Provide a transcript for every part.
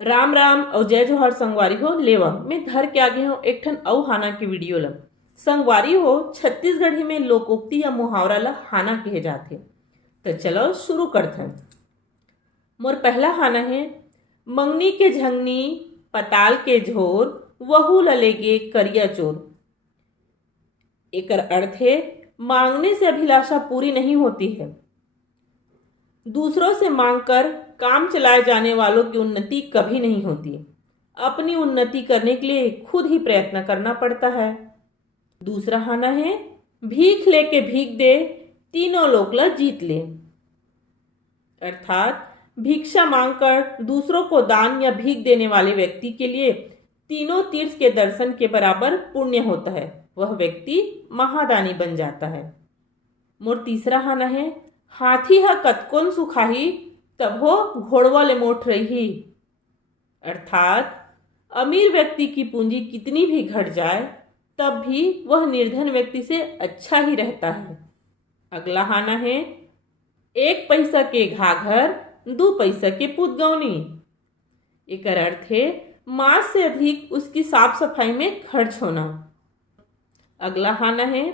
राम राम और जय जोहर संगवारी हो लेवा मैं धर के आगे हूँ एक ठन अउ हाना के वीडियो ला। संगवारी हो छत्तीसगढ़ी में लोकोक्ति या मुहावरा ला हाना कहे जाथे। तो चलो शुरू करते हैं। मोर पहला हाना है, मंगनी के झंगनी पताल के झोर वहू ललेगे करिया चोर। एकर अर्थ है, मांगने से अभिलाषा पूरी नहीं होती है। दूसरों से मांगकर काम चलाए जाने वालों की उन्नति कभी नहीं होती। अपनी उन्नति करने के लिए खुद ही प्रयत्न करना पड़ता है। दूसरा हाना है, भीख लेके भीख दे तीनों लोकला जीत ले। अर्थात भिक्षा मांगकर दूसरों को दान या भीख देने वाले व्यक्ति के लिए तीनों तीर्थ के दर्शन के बराबर पुण्य होता है। वह व्यक्ति महादानी बन जाता है। मोर तीसरा हाना है, हाथी ह कतकोन सुखाही तब हो घोड़वा ले मोट रही। अर्थात अमीर व्यक्ति की पूंजी कितनी भी घट जाए तब भी वह निर्धन व्यक्ति से अच्छा ही रहता है। अगला हाना है, एक पैसा के घाघर दो पैसा के पुतगौनी। एकर अर्थ है, मांस से अधिक उसकी साफ सफाई में खर्च होना। अगला हाना है,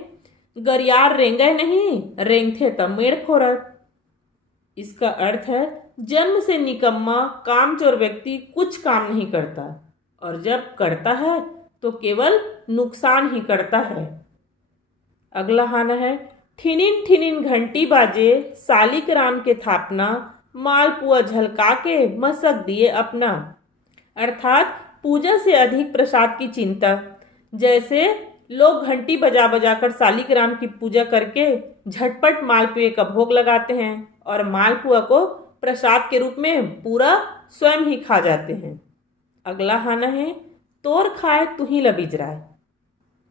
गरियार रेंगे नहीं रेंगथे तब मेड़ फोरत। इसका अर्थ है, जन्म से निकम्मा कामचोर व्यक्ति कुछ काम नहीं करता और जब करता है तो केवल नुकसान ही करता है। अगला हाना है, ठिनिन ठिनिन घंटी बाजे सालिक राम के थापना मालपुआ झलका के मसक दिए अपना। अर्थात पूजा से अधिक प्रसाद की चिंता। जैसे लोग घंटी बजा बजा कर सालिक राम की पूजा करके झटपट मालपुए का भोग लगाते हैं और मालपुआ को प्रसाद के रूप में पूरा स्वयं ही खा जाते हैं। अगला हाना है, तोर खाए तू ही लबिजराए।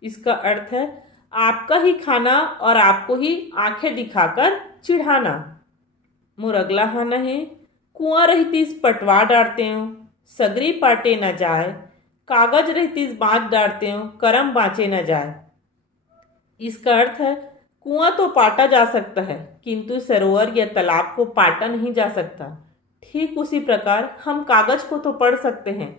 इसका अर्थ है, आपका ही खाना और आपको ही आंखें दिखाकर चिढ़ाना। मोर अगला हाना है, कुआं रहतीस पटवा डारते हो सगरी पाटे न जाए, कागज रहतीस बांध डारते हो करम बाँचे न जाए। इसका अर्थ है, कुआं तो पाटा जा सकता है किंतु सरोवर या तालाब को पाटा नहीं जा सकता। ठीक उसी प्रकार हम कागज को तो पढ़ सकते हैं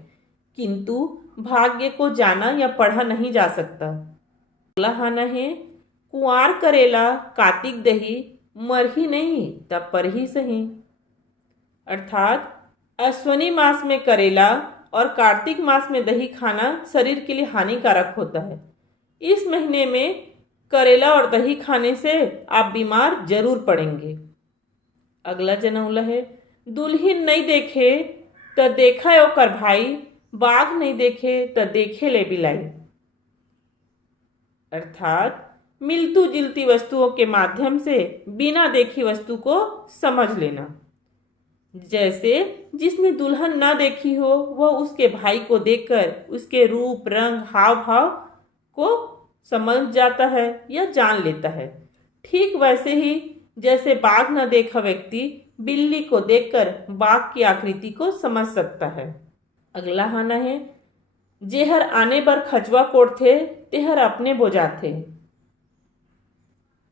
किंतु भाग्य को जाना या पढ़ा नहीं जा सकता। अगला हाना है, कुंवार करेला कार्तिक दही मरही नहीं तब पर ही सही। अर्थात अश्वनी मास में करेला और कार्तिक मास में दही खाना शरीर के लिए हानिकारक होता है। इस महीने में करेला और दही खाने से आप बीमार जरूर पड़ेंगे। अगला जनौला है, दुल्हन नहीं देखे तो देखा ओकर भाई, बाघ नहीं देखे तो देखे ले बिलाई। अर्थात मिलती जुलती वस्तुओं के माध्यम से बिना देखी वस्तु को समझ लेना। जैसे जिसने दुल्हन ना देखी हो वह उसके भाई को देखकर उसके रूप रंग हाव भाव को समझ जाता है या जान लेता है। ठीक वैसे ही जैसे बाघ न देखा व्यक्ति बिल्ली को देखकर बाघ की आकृति को समझ सकता है। अगला हाना है, जेहर आने बर खचवा कोड़थे तेहर अपने बोझाथे।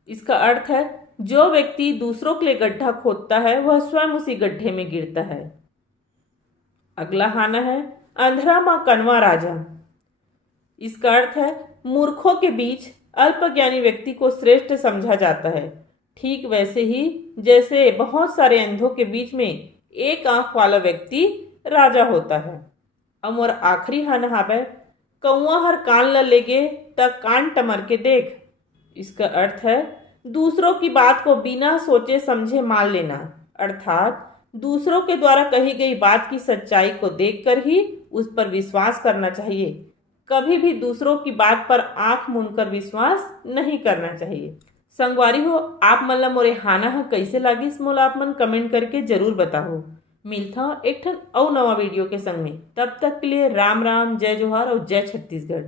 इसका अर्थ है, जो व्यक्ति दूसरों के लिए गड्ढा खोदता है वह स्वयं उसी गड्ढे में गिरता है। अगला हाना है, अंधरा मां कनवा राजा। इसका अर्थ है, मूर्खों के बीच अल्पज्ञानी व्यक्ति को श्रेष्ठ समझा जाता है। ठीक वैसे ही जैसे बहुत सारे अंधों के बीच में एक आंख वाला व्यक्ति राजा होता है। अब और आखिरी हाना हावे, कौआ हर कान ल लेगे तक कान टमर के देख। इसका अर्थ है, दूसरों की बात को बिना सोचे समझे मान लेना। अर्थात दूसरों के द्वारा कही गई बात की सच्चाई को देखकर ही उस पर विश्वास करना चाहिए। कभी भी दूसरों की बात पर आंख मूंदकर विश्वास नहीं करना चाहिए। संगवारी हो, आप मन ला मोरे हाना ह कैसे लागिस मोला आप मन कमेंट करके जरूर बताओ। मिलता एक ठन अउ नवा वीडियो के संग में। तब तक के लिए राम राम, जय जोहार और जय छत्तीसगढ़।